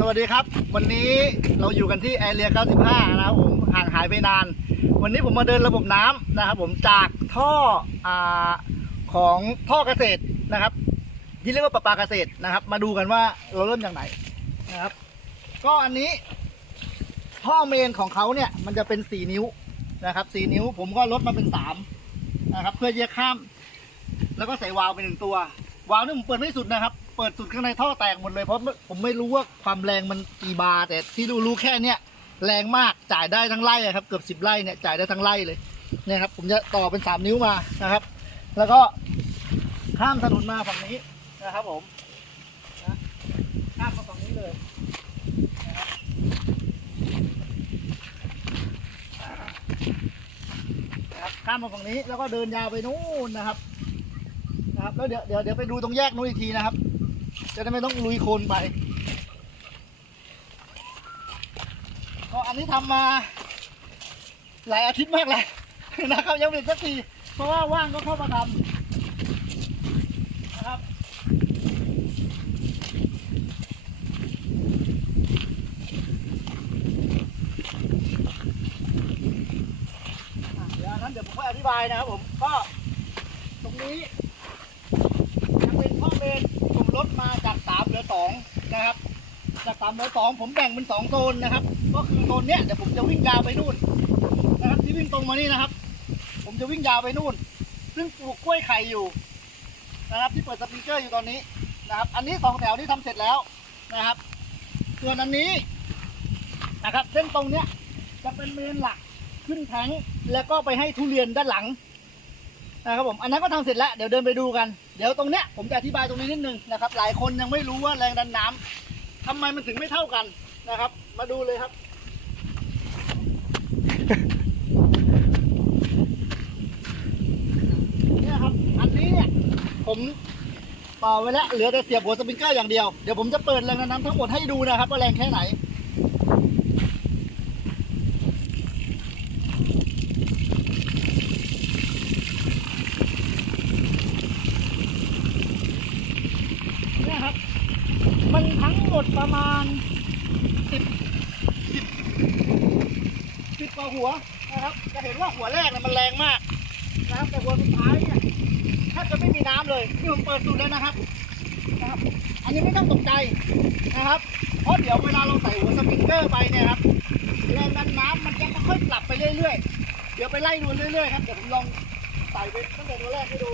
สวัสดีครับ วันนี้เราอยู่กันที่แอเรีย 95 นะครับผมห่างหายไปนาน วันนี้ผมมาเดินระบบน้ำนะครับผมจากท่ออาของท่อเกษตรนะครับ ที่เรียกว่าประปาเกษตรนะครับ มาดูกันว่าเราเริ่มจากไหนนะครับ ก็อันนี้ ท่อเมนของเขาเนี่ยมันจะเป็น 4 นิ้วนะครับ 4 นิ้ว ผมก็ลดมาเป็น 3 นะครับ เพื่อแยกข้าม แล้วก็ใส่วาล์วไปหนึ่งตัว วาล์วนี่ผมเปิดไม่สุดนะครับ เปิดสุดข้างในท่อแตกหมดเลยเพราะผมไม่รู้ว่าความแรงมันกี่บาร์แต่ที่รู้รู้แค่เนี้ยแรงมากจ่ายได้ทั้งไร่ครับเกือบสิบไร่เนี่ยจ่ายได้ทั้งไร่เลยเนี่ยครับ ผมจะต่อเป็นสามนิ้วมานะครับ แล้วก็ข้ามถนนมาฝั่งนี้นะครับ ผมนะข้ามมาฝั่งนี้เลยครับนะครับข้ามมาฝั่งนี้แล้วก็เดินยาวไปนู่นนะครับ นะครับ แล้วเดี๋ยวเดี๋ยวเดี๋ยวไปดูตรงแยกนู้นอีกทีนะครับ จะได้ไม่ต้องลุยโคลนไป ก็อันนี้ทำมา หลายอาทิตย์มากเลยนะครับยังไม่เสร็จสักทีเพราะว่าว่างก็เข้ามาทำนะครับเดี๋ยวนนั้นเดี๋ยวผมค่อยอธิบายนะครับผม ก็ตรงนี้ ยังเป็นท่อเมนผมลดมาจากสามเหลือสองนะครับ จากสามเหลือสองผมแบ่งเป็นสองโซนนะครับ ก็คือโซนเนี้ยเดี๋ยวผมจะวิ่งยาวไปนู่นนะครับที่วิ่งตรงมานี่นะครับ ผมจะวิ่งยาวไปนู่น ซึ่งปลูกกล้วยไข่อยู่นะครับ ที่เปิดสปริงเกอร์อยู่ตอนนี้นะครับ อันนี้สองแถวที่ทำเสร็จแล้วนะครับ ส่วนอันนี้นะครับ เส้นตรงเนี้ยจะเป็นเมนหลักขึ้นแทงแล้วก็ไปให้ทุเรียนด้านหลังนะครับผมอันนั้นก็ทำเสร็จแล้วเดี๋ยวเดินไปดูกัน เดี๋ยวตรงเนี้ยผมจะอธิบายตรงนี้นิดนึงนะครับ หลายคนยังไม่รู้ว่าแรงดันน้ำ ทำไมมันถึงไม่เท่ากันนะครับ มาดูเลยครับ เนี่ยครับ อันนี้เนี่ยผมต่อไว้แล้วเหลือแต่เสียบหัวสปริงเกอร์อย่างเดียว เดี๋ยวผมจะเปิดแรงดันน้ำทั้งหมดให้ดูนะครับว่าแรงแค่ไหน เนี่ยครับ มันทั้งหมด ประมาณสิบสิบสิบกว่าหัวนะครับ จะเห็นว่าหัวแรกเนี่ยมันแรงมากนะครับแต่หัวสุดท้ายเนี่ยแทบจะไม่มีน้ำเลยที่ผมเปิดสุดแล้วนะครับนะครับ อันนี้ไม่ต้องตกใจนะครับ เพราะเดี๋ยวเวลาเราใส่หัวสปริงเกอร์ไปเนี่ยครับแรงดันน้ำมันจะค่อยๆปรับไปเรื่อยๆ เดี๋ยวไปไล่ดูเรื่อยๆครับเดี๋ยวผมลองใส่ไปตั้งแต่ตัวแรกให้ดู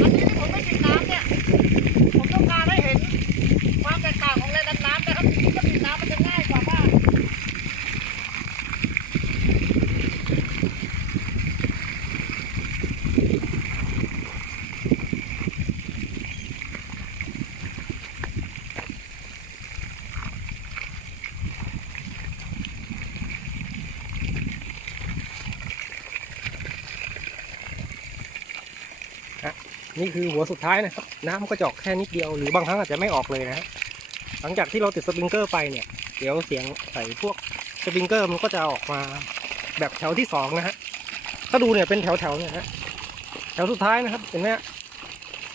อันนี้ที่ผมไม่ปิดน้ำเนี่ย ผมต้องการให้เห็นความแตกต่างของแรงดันน้ำนะครับถ้าปิดน้ำมันจะง่ายกว่ามาก นี่คือหัวสุดท้ายนะครับ น้ำก็จะออกแค่นิดเดียวหรือบางครั้งอาจจะไม่ออกเลยนะหลังจากที่เราติดสปริงเกอร์ไปเนี่ย เดี๋ยวเสียงใส่พวกสปริงเกอร์มันก็จะออกมาแบบแถวที่สองนะฮะถ้าดูเนี่ยเป็นแถวแถวๆเนี่ยฮะแถวสุดท้ายนะครับเห็นไหมฮะ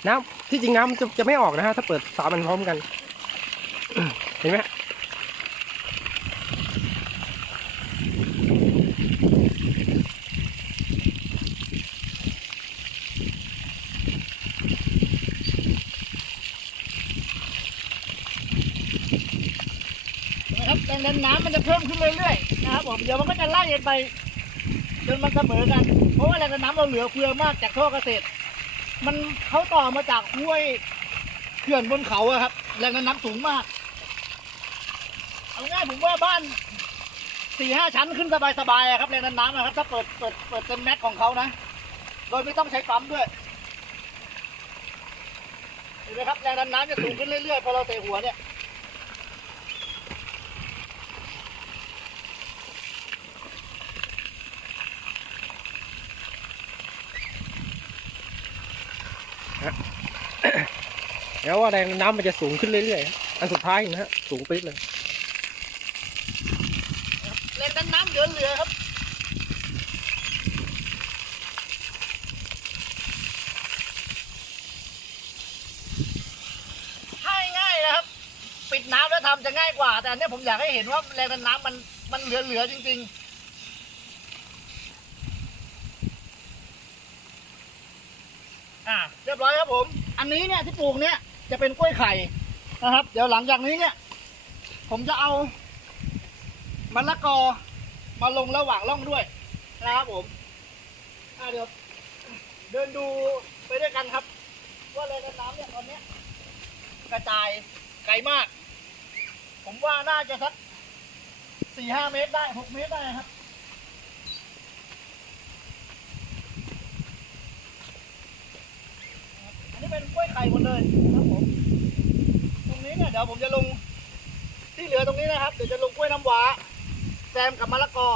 น้ำที่จริงน้ำจะจะไม่ออกนะฮะถ้าเปิดสามมันพร้อมกัน เห็นไหม ครับแรงดันน้ำมันจะเพิ่มขึ้นเรื่อยๆนะครับผมเดี๋ยวมันก็จะไล่กันไป จนมันเสมอกัน เพราะว่าแรงดันน้ำเราเหลือเฟือมากจากท่อเกษตร มันเขาต่อมาจากห้วยเขื่อนบนเขาอะครับแรงดันน้ำสูงมาก เอาง่ายผมว่าบ้านสี่ห้าชั้นขึ้นสบายๆครับแรงดันน้ำนะครับ ถ้าเปิดเปิดเปิดเต็มแม็กของเขานะ โดยไม่ต้องใช้ปั๊มด้วยเห็นไหมครับแรงดันน้ำจะสูงขึ้นเรื่อยๆพอเราเตะหัวเนี่ย เห็นไหม แล้วว่าแรงน้ำมันจะสูงขึ้นเรื่อยๆ อันสุดท้ายนะฮะ สูงปิ๊ดเลยแรงดันน้ำเหลือเหลือๆครับให้ง่ายนะครับ ปิดน้ำแล้วทำจะง่ายกว่า แต่อันเนี้ยผมอยากให้เห็นว่าแรงดันน้ำมันมันเหลือเหลือๆจริง ๆอ่าเรียบร้อยครับผม อันนี้เนี่ยที่ปลูกเนี่ย จะเป็นกล้วยไข่นะครับ เดี๋ยวหลังจากนี้เนี่ย ผมจะเอามะละกอมาลงระหว่างร่องด้วยนะครับผมเดี๋ยวเดินดูไปด้วยกันครับ ว่าแรงดันน้ำเนี่ยตอนนี้กระจายไกลมาก ผมว่าน่าจะสักสี่ห้าเมตรได้หกเมตรได้ครับอันนี้เป็นกล้วยไข่หมดเลยนะครับผม ตรงนี้ เดี๋ยวผมจะลงที่เหลือตรงนี้นะครับ เดี๋ยวจะลงกล้วยน้ำว้าแซมกับมะละกอ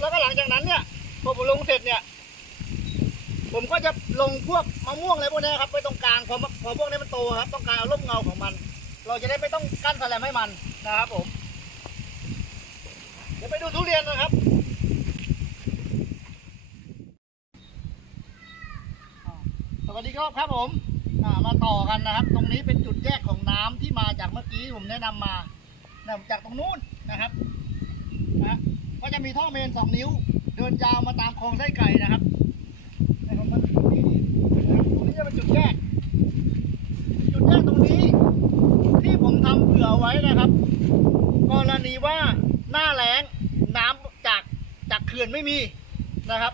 แล้วก็หลังจากนั้นเนี่ยพอผมลงเสร็จเนี่ย ผมก็จะลงพวกมะม่วงอะไรพวกนี้ครับไปตรงกลางพอพอพวกนี้มันโตครับ ต้องการเอาร่มเงาของมัน เราจะได้ไม่ต้องกั้นแสลมให้มันนะครับผมเดี๋ยวไปดูทุเรียนนะครับสวัสดีครับครับผมมาต่อกันนะครับ ที่มาจากเมื่อกี้ผมแนะนำมานะจากตรงนู้นนะครับนะก็จะมีท่อเมนสองนิ้ว เดินยาวมาตามคลองไส้ไก่นะครับนะครับมาถึงตรงนี้นะครับตรงนี้จะเป็นจุดแยกจุดแยกตรงนี้ ที่ผมทำเผื่อไว้นะครับ กรณีว่าหน้าแล้งน้ำจากจากเขื่อนไม่มีนะครับ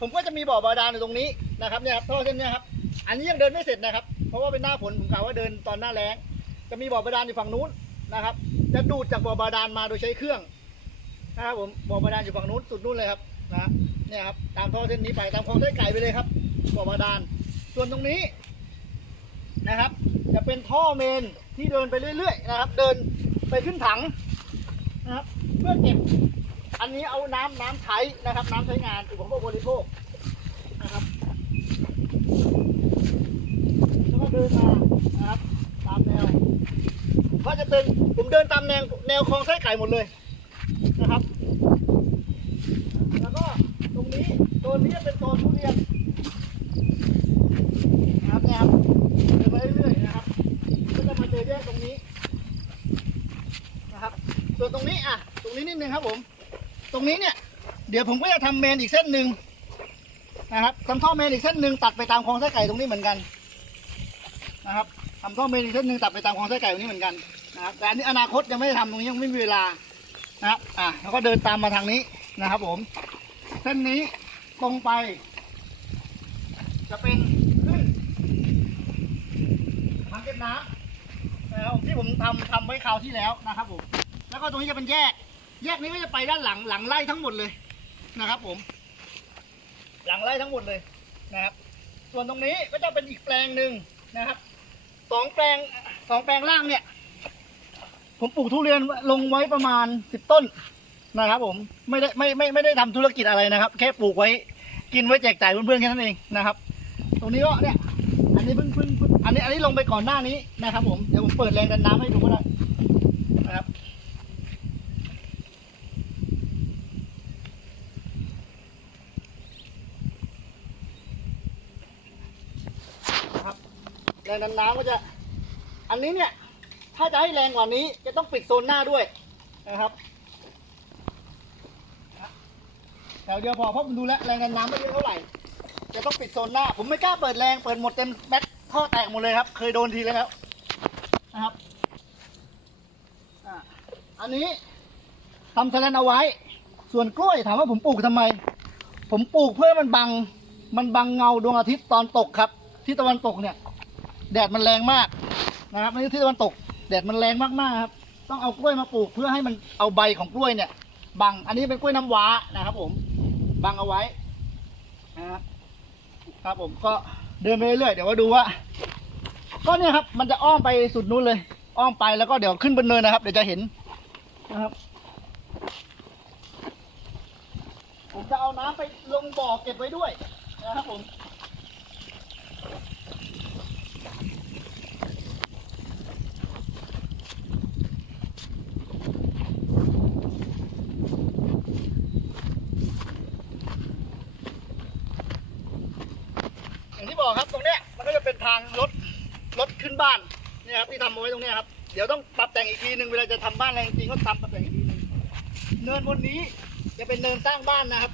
ผมก็จะมีบ่อบาดาลอยู่ตรงนี้นะครับเนี่ยครับท่อเส้นนี้ครับอันนี้ยังเดินไม่เสร็จนะครับ เพราะว่าเป็นหน้าฝนผมกล่าวว่าเดินตอนหน้าแล้ง จะมีบ่อบาดาลอยู่ฝั่งนู้นนะครับ จะดูดจากบ่อบาดาลมาโดยใช้เครื่องนะครับผมบ่อบาดาลอยู่ฝั่งนู้นสุดนู้นเลยครับนะเนี่ยครับตามท่อเส้นนี้ไปตามคลองไส้ไก่ไปเลยครับบ่อบาดาลส่วนตรงนี้นะครับ จะเป็นท่อเมนที่เดินไปเรื่อยๆนะครับ เดินไปขึ้นถังนะครับ เพื่อเก็บอันนี้เอาน้ำน้ำใช้นะครับ น้ำใช้งานอุปโภคบริโภคนะครับแล้วก็เดินมานะครับามแนวก็จะเดินผมเดินตามแนวแนวคลองไส้ไก่หมดเลยนะครับ แล้วก็ตรงนี้โซนนี้จะเป็นโซนทุเรียนนะครับเนี่ยครับเดินไปเรื่อยๆนะครับก็จะมาเจอแยกตรงนี้นะครับ ส่วนตรงนี้อะตรงนี้นิดนึงครับผม ตรงนี้เนี่ย เดี๋ยวผมก็จะทำเมนอีกเส้นหนึ่งนะครับทำท่อเมนอีกเส้นหนึ่งตัดไปตามคลองไส้ไก่ตรงนี้เหมือนกันนะครับ ทำท่อเมนอีกเส้นหนึ่งตัดไปตามคลองไส้ไก่ตรงนี้เหมือนกันนะครับแต่อันนี้อนาคตยังไม่ได้ทำตรงนี้ยังไม่มีเวลานะครับอะแล้วก็เดินตามมาทางนี้นะครับ ผม เส้นนี้ตรงไป จะเป็นขึ้นทางเก็บน้ำนะครับผมที่ผมทำทำไว้คราวที่แล้วนะครับผมแล้วก็ตรงนี้จะเป็นแยก แยกนี้ก็จะไปด้านหลังหลังไร่ทั้งหมดเลยนะครับ ผม หลังไร่ทั้งหมดเลยนะครับ ส่วนตรงนี้ก็จะเป็นอีกแปลงหนึ่งนะครับ สองแปลงสองแปลงล่างเนี่ย ผมปลูกทุเรียนลงไว้ประมาณสิบต้นนะครับ ผมไม่ได้ไม่ไม่ไม่ได้ทำธุรกิจอะไรนะครับ แค่ปลูกไว้กินไว้แจกจ่ายเพื่อนๆแค่นั้นเองนะครับ ตรงนี้ก็เนี่ย อันนี้เพิ่งเพิ่งเพิ่งอันนี้อันนี้ลงไปก่อนหน้านี้นะครับ ผมเดี๋ยวผมเปิดแรงดันน้ำให้ดูก็ได้นะครับ นะครับ แรงดันน้ำก็จะ อันนี้เนี่ย ถ้าจะให้แรงกว่านี้ จะต้องปิดโซนหน้าด้วยนะครับแถวเดียวพอเพราะผมดูแลแรงดันน้ำไม่เยอะเท่าไหร่ จะต้องปิดโซนหน้า ผมไม่กล้าเปิดแรงเปิดหมดเต็มแบตท่อแตกหมดเลยครับ เคยโดนทีแล้ว นะครับอันนี้ทำแสลนเอาไว้ ส่วนกล้วยถามว่าผมปลูกทำไม ผมปลูกเพื่อมันบัง มันบังเงาดวงอาทิตย์ตอนตกครับ ที่ตะวันตกเนี่ย แดดมันแรงมากนะครับในที่ตะวันตก แดดมันแรงมากๆครับต้องเอากล้วยมาปลูกเพื่อให้มันเอาใบของกล้วยเนี่ย บังอันนี้เป็นกล้วยน้ำว้านะครับ ผม บังเอาไว้นะครับครับผมก็เดินไปเรื่อยๆเดี๋ยวว่าดูว่า ก็เนี่ยครับ มันจะอ้อมไปสุดนู้นเลย อ้อมไปแล้วก็เดี๋ยวขึ้นบนเนินนะครับ เดี๋ยวจะเห็นนะครับ ผมจะเอาน้ำไปลงบ่อเก็บไว้ด้วยนะครับผม อครับ ตรงเนี้ยมันก็จะเป็นทางรถรถขึ้นบ้านเนี่ยครับที่ทำเอาไว้ตรงเนี้ยครับเดี๋ยวต้องปรับแต่งอีกทีหนึ่งเวลาจะทำบ้านอะไรจริงๆก็ทำปรับแต่งอีกทีหนึ่งเนินบนนี้จะเป็นเนินสร้างบ้านนะครับ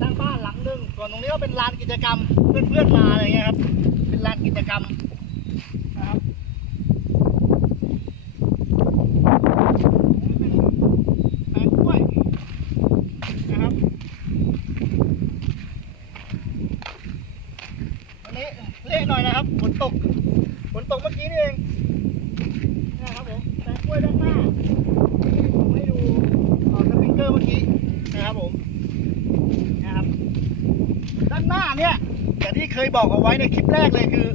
สร้างบ้านหลังหนึ่งส่วนตรงนี้ก็เป็นลานกิจกรรมเพื่อนๆมาอะไรเงี้ยครับเป็นลานกิจกรรมนะครับแปลงกล้วยนะครับ วันนี้เละหน่อยนะครับฝนตกฝนตกเมื่อกี้นี่เองนะครับผมแปลงกล้วยด้านหน้าที่ผมให้ดูต่อสปริงเกอร์เมื่อกี้นะครับผมนะครับ ด้านหน้าเนี่ยอ ยบอกเอาไว้ในคลิปแรกเลยคือ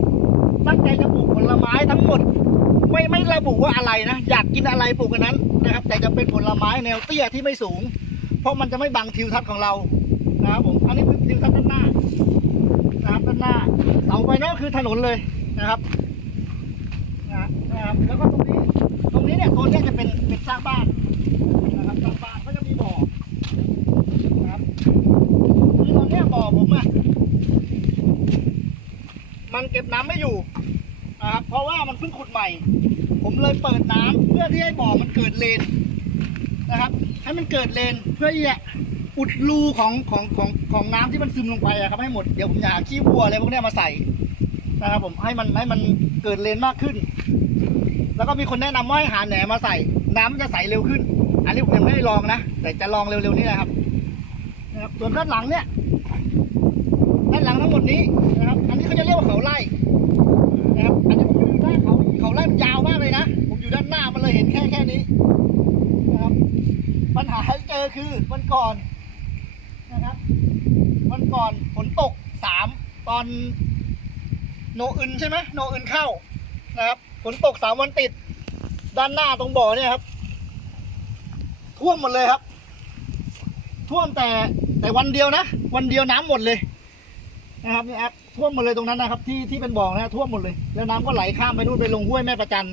ตั้งใจจะปลูกผลไม้ทั้งหมด ไม่ไม่ระบุว่าอะไรนะ อยากกินอะไรปลูกกันนั้นนะครับ แต่จะเป็นผลไม้แนวเตี้ยที่ไม่สูง เพราะมันจะไม่บังทิวทัศน์ของเรานะครับผมอันนี้คือทิวทัศน์ด้านหน้านะครับด้านหน้าเสาไฟนอกคือถนนเลยนะครับนะครับแล้วก็ตรงนี้ตรงนี้เนี่ยโซนนี้จะเป็นเป็นสร้างบ้านนะครับสร้างบ้านก็จะมีบ่อนะครับคือตอนเนี้ยบ่อผมอะ มันเก็บน้ำไม่อยู่นะครับเพราะว่ามันเพิ่งขุดใหม่ ผมเลยเปิดน้ำเพื่อที่ให้บ่อมันเกิดเลนนะครับ ให้มันเกิดเลนเพื่อที่จะอุดรูของของของของน้ำที่มันซึมลงไปอะครับให้หมดเดี๋ยวผมจะหาขี้วัวอะไรพวกนี้มาใส่นะครับผมให้มันให้มันเกิดเลนมากขึ้น แล้วก็มีคนแนะนำว่าให้หาแหนมาใส่ น้ำมันจะใสเร็วขึ้น อันนี้ผมยังไม่ได้ลองนะแต่จะลองเร็วๆนี้นะครับนะครับส่วนด้านหลังเนี่ยด้านหลังทั้งหมดนี้ อันนี้เขาจะเรียกว่าเขาไร่นะครับ อันนี้ผมอยู่หน้าเขาเขาไร่มันยาวมากเลยนะ ผมอยู่ด้านหน้ามันเลยเห็นแค่แค่นี้นะครับ ปัญหาที่เจอคือวันก่อนนะครับ วันก่อนฝนตกสามตอนโนอึนใช่ไหมโนอึนเข้านะครับฝนตกสามวันติด ด้านหน้าตรงบ่อเนี่ยครับท่วมหมดเลยครับ ท่วมแต่แต่วันเดียวนะ วันเดียวน้ำหมดเลยนะครับนี่ครับ ท่วมหมดเลยตรงนั้นนะครับ ที่ที่เป็นบ่อนะท่วมหมดเลย แล้วน้ำก็ไหลข้ามไปนู่นไปลงห้วยแม่ประจัน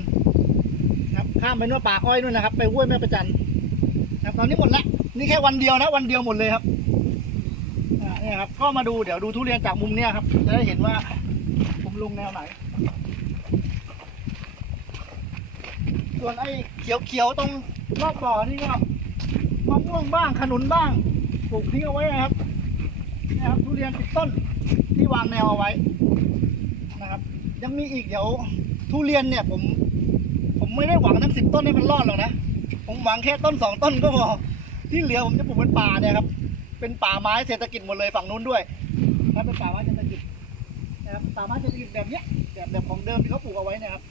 นะครับ ข้ามไปนู่นป่าอ้อยนู่นนะครับ ไปห้วยแม่ประจันนะครับตอนนี้หมดแล้วนี่แค่วันเดียวนะวันเดียวหมดเลยครับนี่ครับก็มาดูเดี๋ยวดูทุเรียนจากมุมเนี้ยครับจะได้เห็นว่าผมลงแนวไหน ส่วนไอ้เขียวๆตรงรอบบ่อนี่ก็มะม่วงบ้างขนุนบ้างปลูกทิ้งเอาไว้นะครับนี่ครับทุเรียนติดต้น วางแนวเอาไว้นะครับ ยังมีอีกเดี๋ยวทุเรียนเนี่ยผม ผมไม่ได้หวังทั้งสิบต้นให้มันรอดหรอกนะ ผมหวังแค่ต้นสองต้นก็พอ ที่เหลือผมจะปลูกเป็นป่าเนี่ยครับ เป็นป่าไม้เศรษฐกิจหมดเลยฝั่งนู้นด้วยนะเป็นป่าไม้เศรษฐกิจนะครับป่าไม้เศรษฐกิจแบบเนี้ยแบบแบบของเดิมที่เขาปลูกเอาไว้นะครับ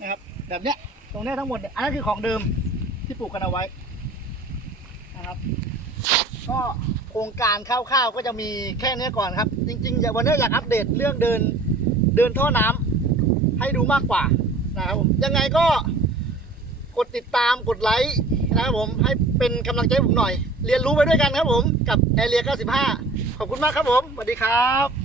นะครับ แบบเนี้ยตรงเนี้ยทั้งหมดเนี่ยอันนั้นคือของเดิมที่ปลูกกันเอาไว้นะครับ ก็โครงการคร่าวๆก็จะมีแค่เนี้ยก่อนครับ จริงๆวันนี้อยากอัปเดตเรื่องเดินเดินท่อน้ำให้ดูมากกว่านะครับผมยังไงก็กดติดตามกดไลค์นะครับผมให้เป็นกำลังใจผมหน่อย เรียนรู้ไปด้วยกันครับผมกับแอเรีย95 ขอบคุณมากครับผมสวัสดีครับ